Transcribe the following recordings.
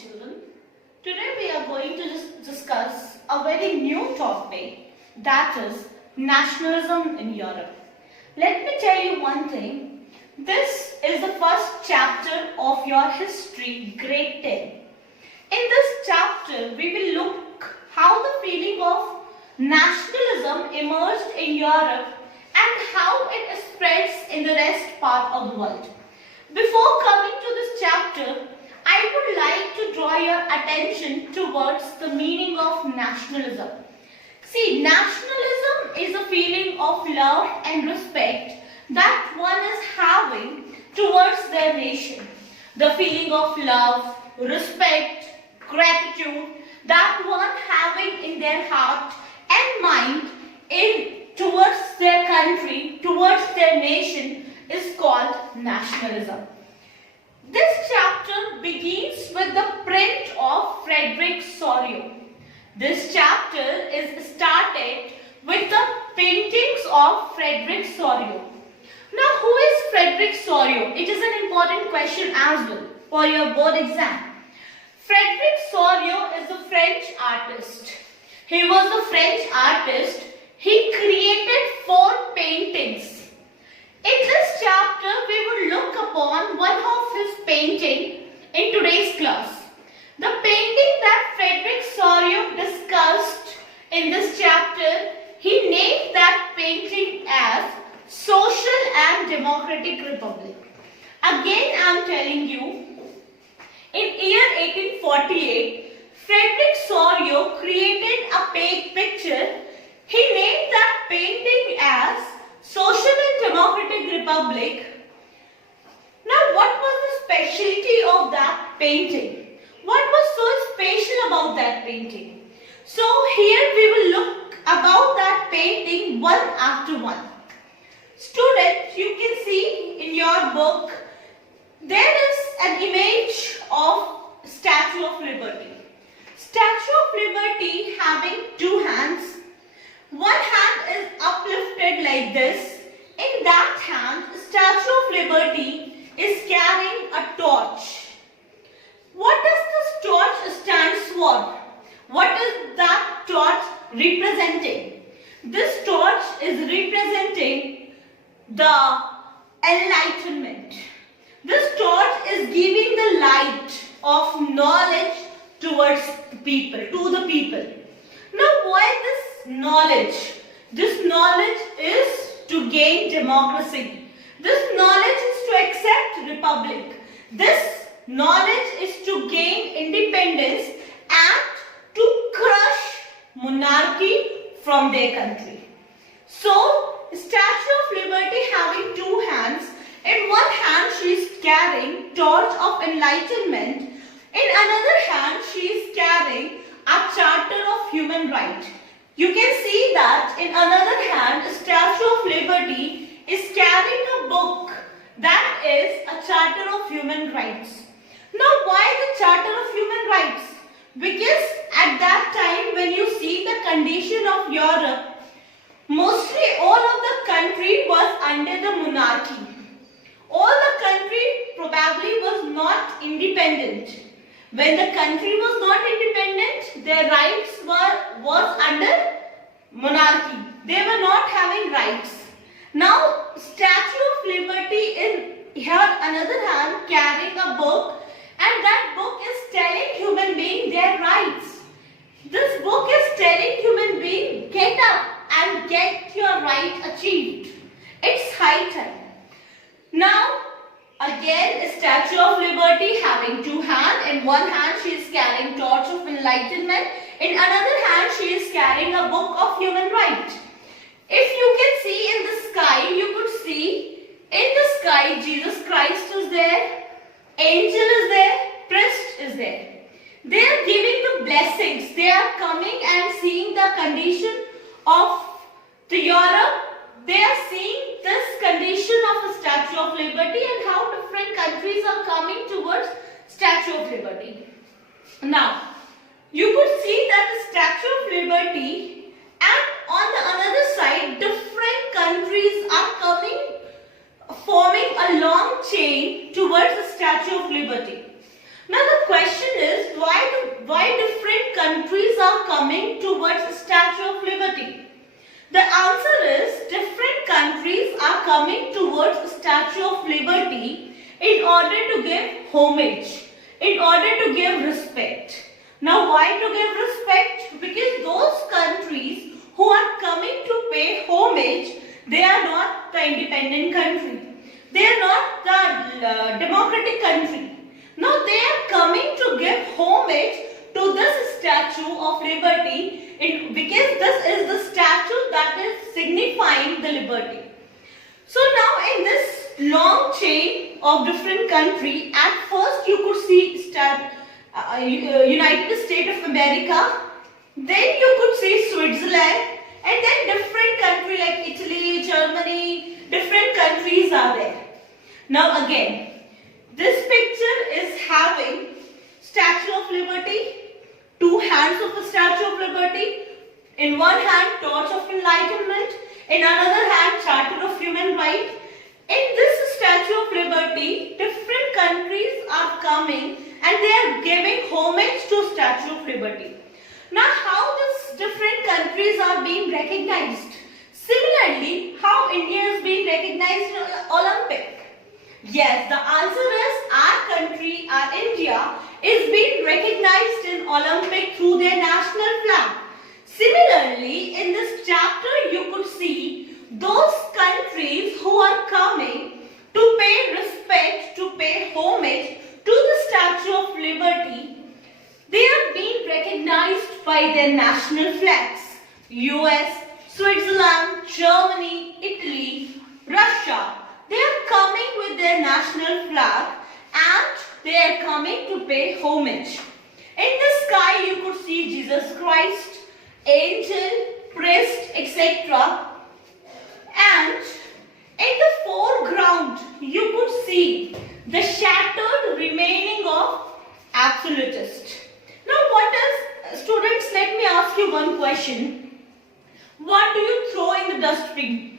children. Today we are going to discuss a very new topic, that is nationalism in Europe. Let me tell you one thing. This is the first chapter of your history, grade 10. In this chapter, we will look how the feeling of nationalism emerged in Europe and how it spreads in the rest part of the world. Before coming to this chapter, I would like to draw your attention towards the meaning of nationalism. See, nationalism is a feeling of love and respect that one is having towards their nation. The feeling of love, respect, gratitude that one having in their heart and mind towards their country, towards their nation is called nationalism. This chapter begins with the print of Frederick Sorio. This chapter is started with the paintings of Frederick Sorio. Now, who is Frederick Sorio? It is an important question as well for your board exam. Frederick Sorio is a French artist. He was a French artist. He created 4 paintings. In this chapter, we will look upon one of his painting in today's class. The painting that Frederick Sorio discussed in this chapter, he named that painting as Social and Democratic Republic. Again, I am telling you, in year 1848, Frederick Sorio created a picture. He named that painting as Social and Democratic Republic. Now, what was the specialty of that painting? What was so special about that painting? So, here we will look about that painting one after one. Students, you can see in your book, there is an image of Statue of Liberty. Statue of Liberty having 2 hands. One hand is uplifted like this. In that hand, Statue of Liberty is carrying a torch. What does this torch stand for? What is that torch representing? This torch is representing the enlightenment. This torch is giving the light of knowledge towards the people, to the people. Now, why this knowledge? This knowledge is to gain democracy. This knowledge is to accept republic. This knowledge is to gain independence and to crush monarchy from their country. So, Statue of Liberty having 2 hands. In one hand, she is carrying torch of enlightenment. In another hand, she is carrying a charter of human right. You can see that in another hand, Statue of Liberty is carrying a book that is a charter of human rights. Now, why the charter of human rights? Because at that time, when you see the condition of Europe, mostly all of the country was under the monarchy. All the country probably was not independent. When the country was not independent, their rights was under monarchy. They were not having rights. Now, Statue of Liberty is here another hand carrying a book, and that book is telling human being their rights. This book is telling human being, get up and get your right achieved. It's high time. Now, again, a Statue of Liberty having 2 hands. In one hand, she is carrying torch of enlightenment. In another hand, she is carrying a book of human rights. If you can see in the sky, you could see in the sky, Jesus Christ is there, angel is there, priest is there. They are giving the blessings. They are coming and seeing the condition of the Europe. They are seeing this condition of a Statue of Liberty and how different countries are coming towards Statue of Liberty. Now, you could see that the Statue of Liberty, and on the another side, different countries are coming, forming a long chain towards the Statue of Liberty. Now the question is, why different countries are coming towards the Statue of Liberty? The answer is, different countries are coming towards the Statue of Liberty in order to give homage, in order to give respect. Now why to give respect? Because those countries who are coming to pay homage, they are not the independent country. They are not the democratic country. Now they are coming to give homage to this Statue of Liberty because this is the statue that is signifying the liberty. So now in this long chain of different countries, at first you could see United States of America, then you could see Switzerland, and then different countries like Italy, Germany, different countries are there. Now again, this picture is having Statue of Liberty, two hands of the Statue of Liberty, in one hand Torch of Enlightenment, in another hand Charter of Human Rights. In this Statue of Liberty, different countries are coming and they are giving homage to Statue of Liberty. Now how these different countries are being recognized? Similarly, how India is being recognized in Olympic? Yes, the answer is our country, our India, is being recognized in Olympic through their national flag. Similarly, in this chapter you could see those countries who are coming to pay respect, to pay homage to the Statue of Liberty. They are being recognized by their national flags. US, Switzerland, Germany, Italy, Russia. They are coming with their national flag and they are coming to pay homage. In the sky you could see Jesus Christ, angel, priest, etc. And in the foreground you could see the shattered remaining of absolutist. Now students, let me ask you one question. What do you throw in the dustbin?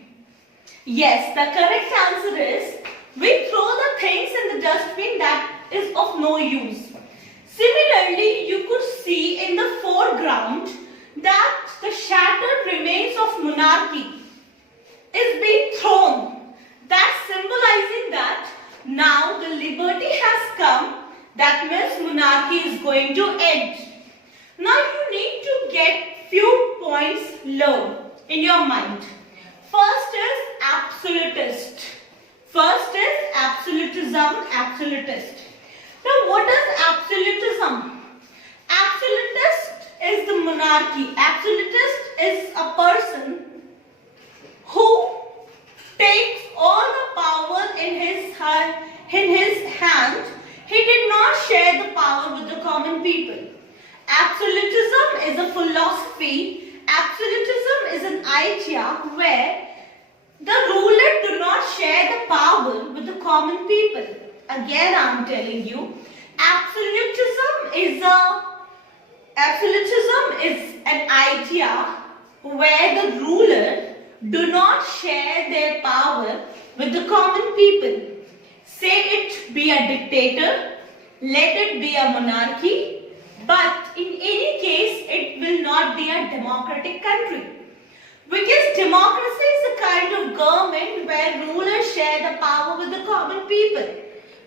Yes, the correct answer is, we throw the things in the dustbin that is of no use. Similarly, you could see in the foreground that the shattered remains of monarchy is being thrown. That's symbolizing that now the liberty has come, that means monarchy is going to end. Now you need to get few points learned in your mind. First is absolutist. First is absolutist. Now what is absolutism? Absolutist is the monarchy. Absolutist is a person who takes all the power in his hand. He did not share the power with the common people. Absolutism is a philosophy. Absolutism is an idea where the ruler do not share the power with the common people. Again, I am telling you, absolutism is an idea where the ruler do not share their power with the common people. Say it be a dictator, let it be a monarchy, but in any case, it will not be a democratic country. Because democracy is a kind of government where rulers share the power with the common people,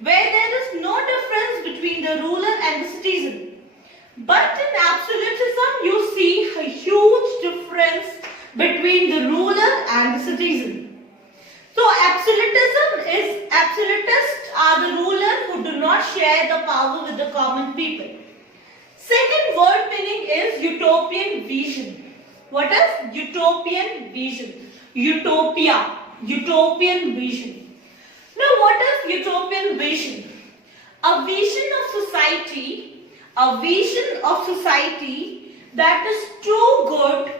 where there is no difference between the ruler and the citizen. But in absolutism, you see a huge difference between the ruler and the citizen. So absolutists are the rulers who do not share the power with the common people. Second word meaning is utopian vision. What is utopian vision? Utopia. Utopian vision. Now what is utopian vision? A vision of society that is too good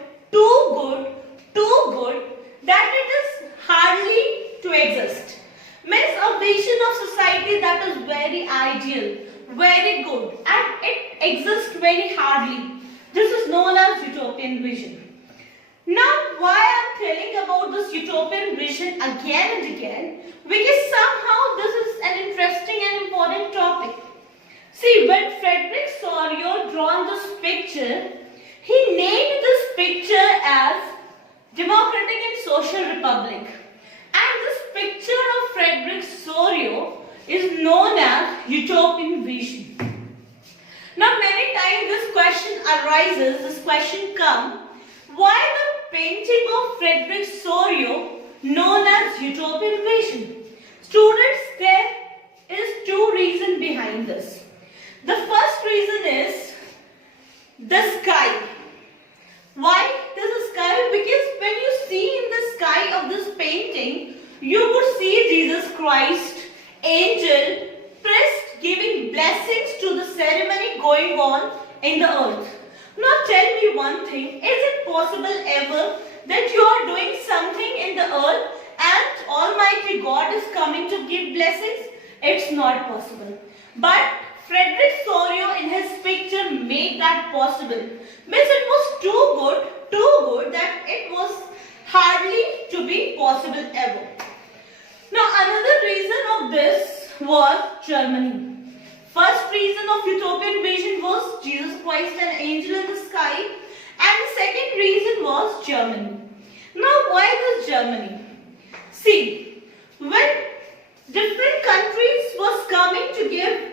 that it is hardly to exist. Means a vision of society that is very ideal, very good, and it exists very hardly. This is known as utopian vision. Now, why I am telling about this utopian vision again and again? Because somehow this is an interesting and important topic. See, picture, he named this picture as Democratic and Social Republic. And this picture of Frederick Sorio is known as utopian vision. Now many times this question arises, this question comes, why the painting of Frederick Sorio known as utopian vision? Students, there is two reasons behind this. The first reason is the sky. Why the sky? Because when you see in the sky of this painting, you would see Jesus Christ, angel, priest giving blessings to the ceremony going on in the earth. Now tell me one thing, is it possible ever that you are doing something in the earth and Almighty God is coming to give blessings? It's not possible. But Frederick Sorio in his picture made that possible. Means it was too good that it was hardly to be possible ever. Now another reason of this was Germany. First reason of utopian vision was Jesus Christ and angel in the sky, and the second reason was Germany. Now why this Germany? See, when different countries was coming to give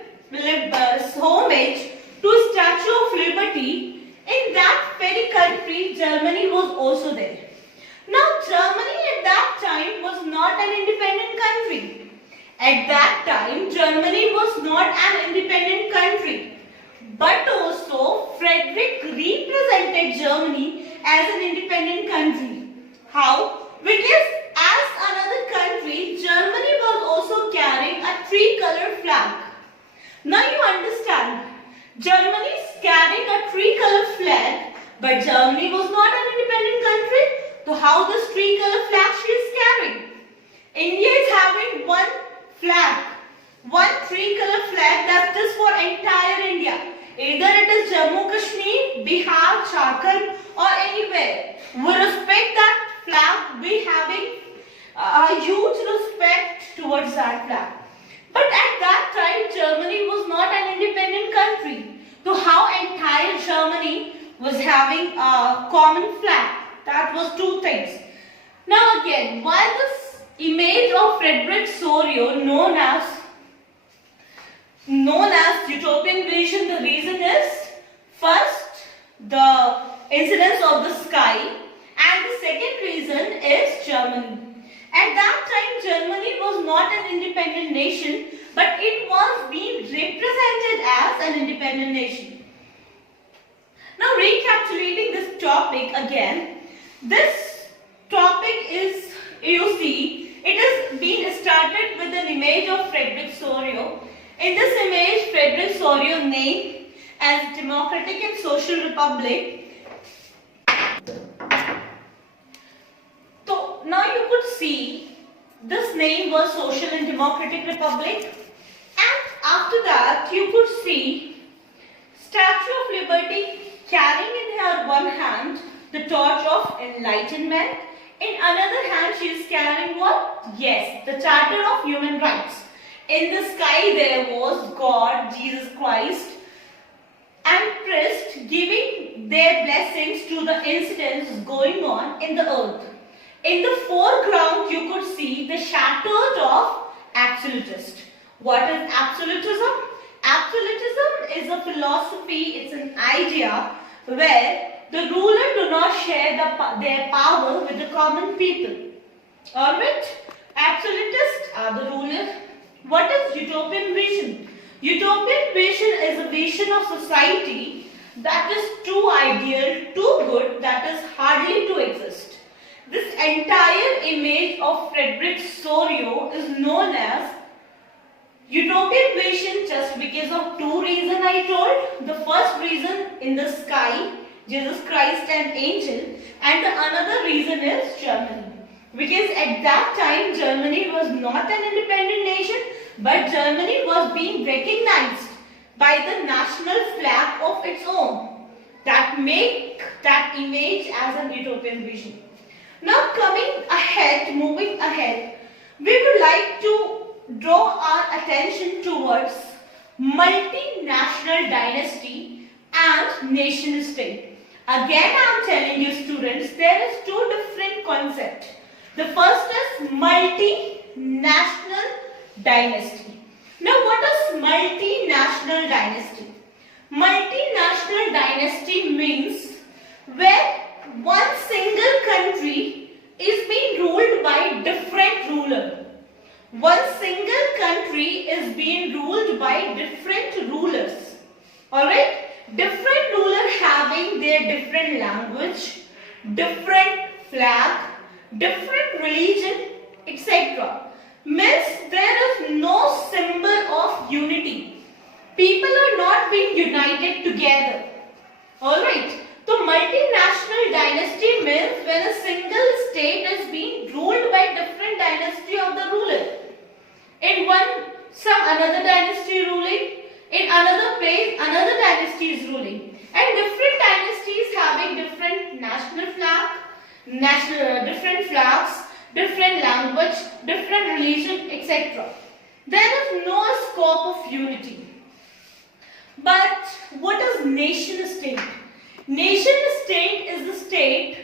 homage to Statue of Liberty, in that very country Germany was also there. Now Germany at that time was not an independent country. At that time Germany was not an independent country. But also Frederick represented Germany as an independent country. How? Because as another country, Germany was also carrying a three-color flag. Now you understand, Germany is carrying a three-color flag, but Germany was not an independent country. So how this three-color flag she is carrying? India is having one flag, one three-color flag that is for entire India. Either it is Jammu Kashmir, Bihar, Jharkhand or anywhere. We respect that flag, we having a huge respect towards that flag. But at that time Germany was not an independent country. So how entire Germany was having a common flag? That was two things. Now again, why this image of Frederick Sorio known as utopian vision? The reason is first the incidence of the sky, and the second reason is Germany. At that time Germany was not an independent nation, but it was being represented as an independent nation. Now recapitulating this topic again, this topic is, you see, it is being started with an image of Frederick Sorio. In this image, Frederick Sorio named as Democratic and Social Republic. So now you could see this name was Social and Democratic Republic, and after that you could see Statue of Liberty carrying in her one hand the torch of enlightenment. In another hand she is carrying what? Yes, the Charter of Human Rights. In the sky there was God, Jesus Christ and priest giving their blessings to the incidents going on in the earth. In the foreground you could see the shadows of absolutist. What is absolutism? Absolutism is a philosophy, it's an idea where the ruler do not share their power with the common people. Alright? Absolutists are the rulers. What is utopian vision? Utopian vision is a vision of society that is too ideal, too good, that is hardly to exist. This entire image of Frederick Sorio is known as utopian vision just because of two reasons I told. The first reason, in the sky, Jesus Christ and angel, and the another reason is Germany. Because at that time Germany was not an independent nation, but Germany was being recognized by the national flag of its own that make that image as an utopian vision. Now moving ahead, we would like to draw our attention towards multinational dynasty and nation state. Again, I am telling you students, there is two different concepts. The first is multinational dynasty. Now, what is multinational dynasty? Multinational dynasty means where one single country is being ruled by different ruler. One single country is being ruled by different rulers. Alright? Different ruler having their different language, different flag, different religion, etc. Means there is no symbol of unity. People are not being united together. Alright. So multinational dynasty means when a single state is being ruled by different dynasty of the ruler. In another dynasty ruling. In another place, another dynasty is ruling. And different dynasties having different national flag, different flags, different language, different religion, etc. There is no scope of unity. But what is nation state? Nation state is the state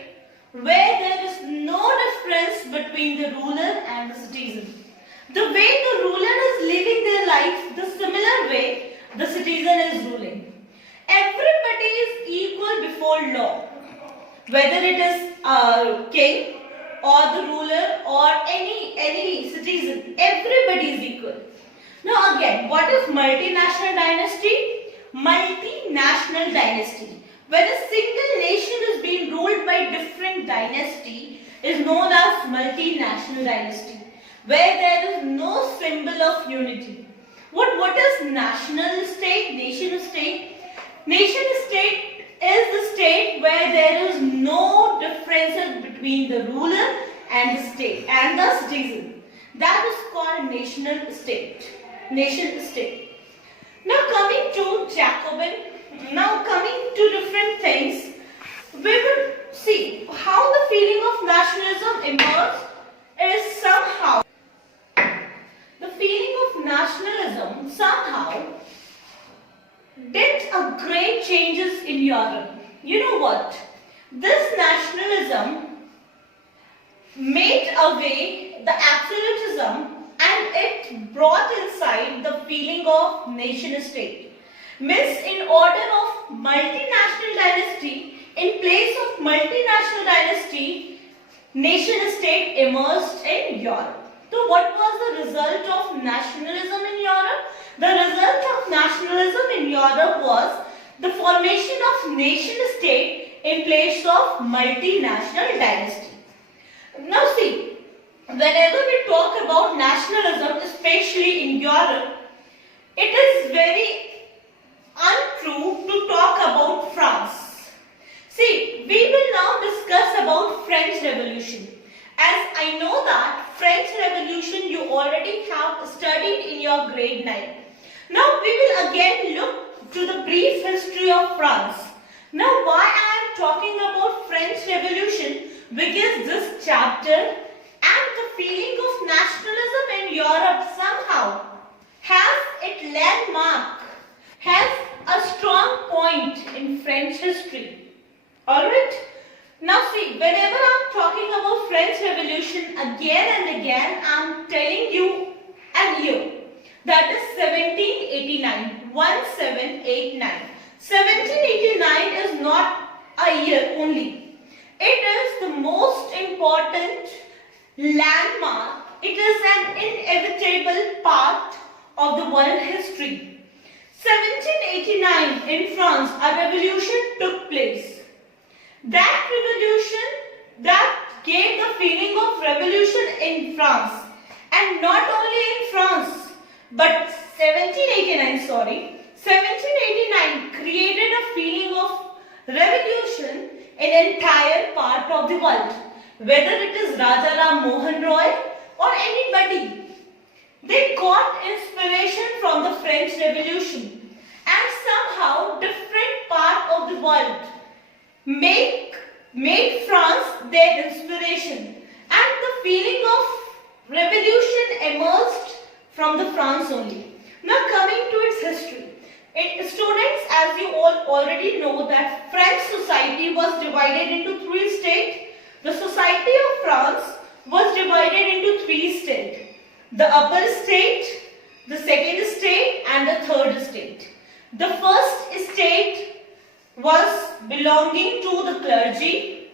where there is no difference between the ruler and the citizen. The way the ruler is living their life, the similar way the citizen is ruling. Everybody is equal before law. Whether it is a king or the ruler or any citizen, everybody is equal. Now again, what is multinational dynasty? Multinational dynasty. When a single nation is being ruled by different dynasty is known as multinational dynasty, where there is no symbol of unity. What is national state? Nation state? Nation state is the state where there is no differences between the ruler and the state and the citizen. That is called national state. Nation state. Now coming to Jacobin, now coming to different things, we will see how the feeling of nationalism emerged is somehow. The feeling of nationalism somehow did a great changes in Europe. You know what? This nationalism made away the absolutism and it brought inside the feeling of nation state. Means in order of multinational dynasty, in place of multinational dynasty, nation state emerged in Europe. So what was the result of nationalism in Europe? The result of nationalism in Europe was the formation of nation state in place of multinational dynasty. Now see, whenever we talk about nationalism, especially in Europe, it is very untrue to talk about France. See, we will now discuss about French Revolution. As I know that French Revolution you already have studied in your grade 9. Now we will again look to the brief history of France. Now why I am talking about French Revolution? Because this chapter and the feeling of nationalism in Europe somehow has its landmark, has a strong point in French history. Alright? Now see, whenever I am talking about French Revolution again and again, I am telling you an year. That is 1789. 1789. 1789 is not a year only. It is the most important landmark. It is an inevitable part of the world history. 1789 in France, a revolution took place. That revolution that gave the feeling of revolution in France, and not only in France, but 1789 created a feeling of revolution in entire part of the world, whether it is Raja Ram Mohan Roy or anybody. They got inspiration from the French Revolution, and somehow different part of the world made France their inspiration, and the feeling of revolution emerged from the France only. Now coming to its history. Students, as you all already know that French society was divided into three states. The society of France was divided into three states. The upper state, the second state and the third state. The first state was belonging to the clergy.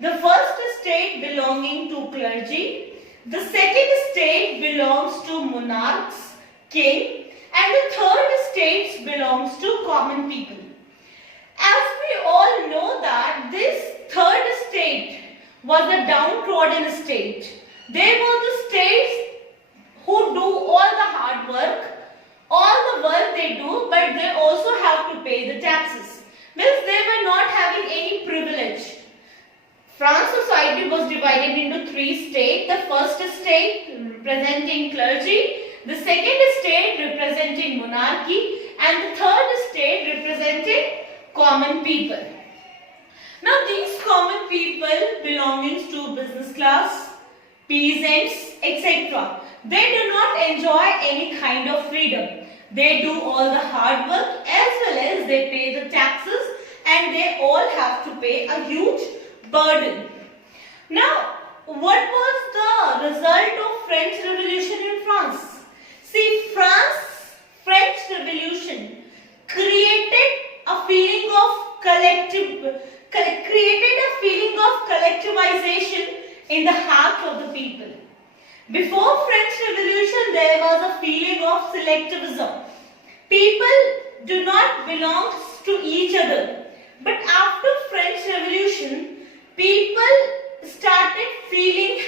The first state belonging to clergy. The second state belongs to monarchs, king, and the third state belongs to common people. As we all know that this third state was a downtrodden state. They were the states who do all the hard work, all the work they do, but they also have to pay the taxes. Means they were not having any privilege. France society was divided into three states. The first state representing clergy, the second state representing monarchy, and the third state representing common people. Now these common people belonging to business class, peasants, etc. They do not enjoy any kind of freedom. They do all the hard work as well as they pay the taxes, and they all have to pay a huge burden. Now, what was the result of French Revolution in France? See, French Revolution created a feeling of collectivization in the heart of the people. Before French Revolution, there was a feeling of selectivism. People do not belong to each other. But after French Revolution, people started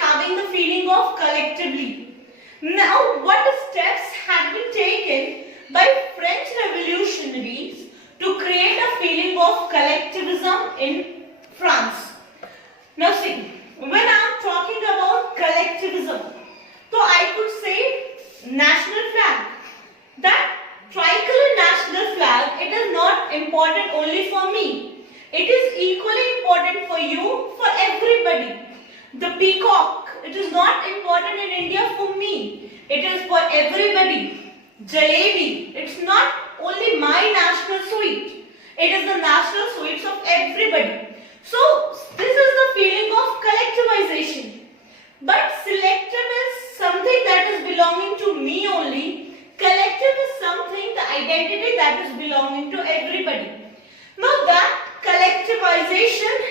having the feeling of collectively. Now, what steps had been taken by French revolutionaries to create a feeling of collectivism in France? Now see, when I am talking about collectivism, so I could say national flag. That tricolor national flag, it is not important only for me. It is equally important for you, for everybody. The peacock, it is not important in India for me. It is for everybody. Jalebi, it's not only my national sweet. It is the national sweets of everybody. So, this is the feeling of collectivization. But selective is something that is belonging to me only. Collective is something, the identity that is belonging to everybody. Now that collectivization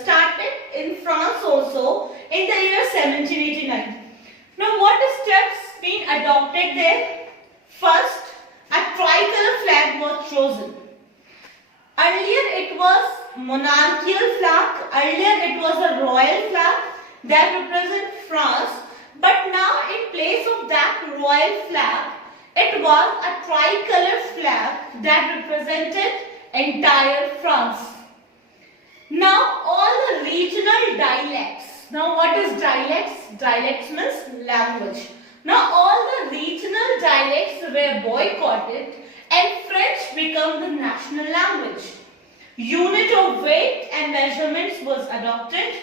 started in France also in the year 1789. Now what steps been adopted there? First, a tricolor flag was chosen. Earlier it was monarchical flag, earlier it was a royal flag that represents France, but now in place of that royal flag, it was a tricolor flag that represented entire France. Now all the regional dialects. Now what is dialects? Dialects means language. Now all the regional dialects were boycotted and French became the national language. Unit of weight and measurements was adopted.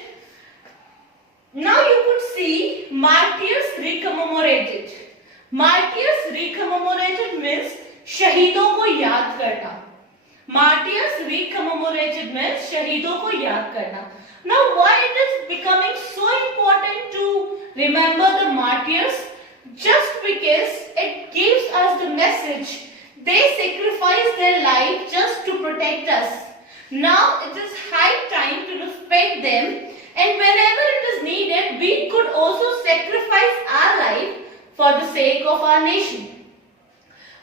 Now you could see martyrs recommemorated. Martyrs recommemorated means शहीदों को याद करना. Martyrs recommemorated means शहीदों को याद करना. Now why it is becoming so important to remember the martyrs? Just because it gives us the message they sacrificed their life just to protect us. Now it is high time to respect them, and whenever it is needed, we could also sacrifice our life for the sake of our nation.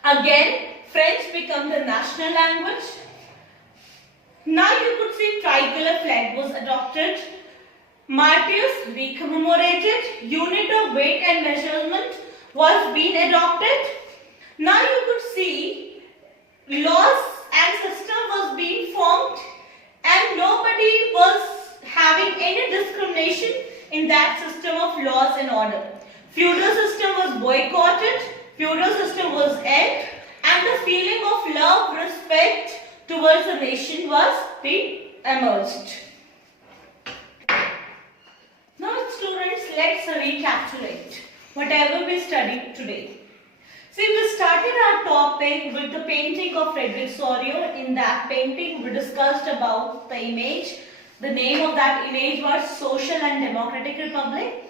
Again, French became the national language. Now you could see tricolor flag was adopted. Martyrs recommemorated. Unit of weight and measurement was being adopted. Now you could see laws and system was being formed, and nobody was having any discrimination in that system of laws and order. Feudal system was boycotted, feudal system was ended, and the feeling of love, respect towards the nation was being emerged. Now students, let's recapitulate whatever we studied today. See, we started our topic with the painting of Frederick Soriot. In that painting, we discussed about the image. The name of that image was Social and Democratic Republic.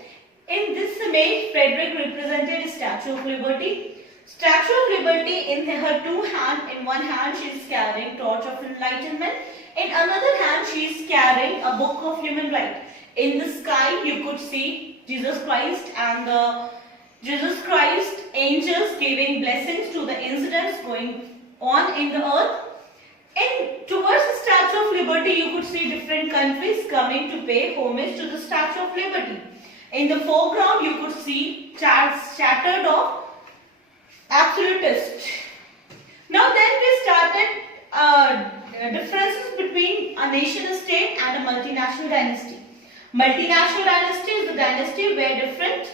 In this image, Frederick represented a Statue of Liberty. Statue of Liberty, in her two hands, in one hand she is carrying Torch of Enlightenment. In another hand, she is carrying a Book of Human Rights. In the sky, you could see Jesus Christ and the angels giving blessings to the incidents going on in the earth. And towards the Statue of Liberty, you could see different countries coming to pay homage to the Statue of Liberty. In the foreground, you could see shattered of absolutists. Now then we started differences between a nation state and a multinational dynasty. Multinational dynasty is the dynasty where different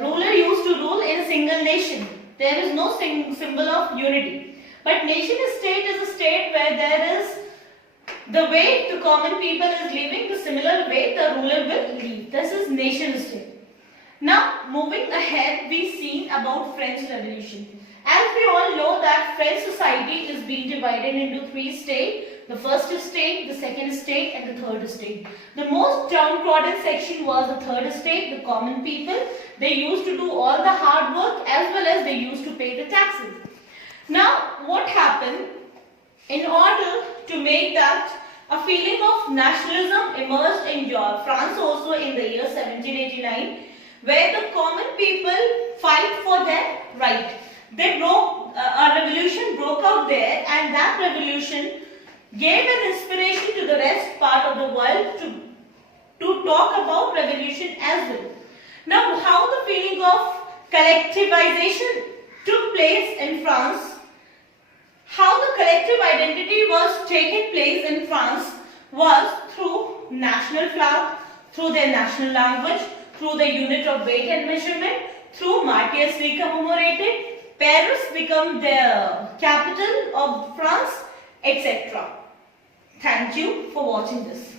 ruler used to rule in a single nation. There is no symbol of unity. But nation state is a state where there is the way the common people is living, the similar way the ruler will live. This is nation state. Now moving ahead, we seen about French Revolution. As we all know that French society is being divided into three states. The first state, the second state and the third state. The most downtrodden section was the third state, the common people. They used to do all the hard work as well as they used to pay the taxes. Now what happened? In order to make that, a feeling of nationalism emerged in Europe, France also in the year 1789, where the common people fight for their right. A revolution broke out there, and that revolution gave an inspiration to the rest part of the world to talk about revolution as well. Now, how the feeling of collectivization took place in France, how the collective identity was taken place in France was through national flag, through their national language, through the unit of weight and measurement, through martyrs being commemorated, Paris become the capital of France, etc. Thank you for watching this.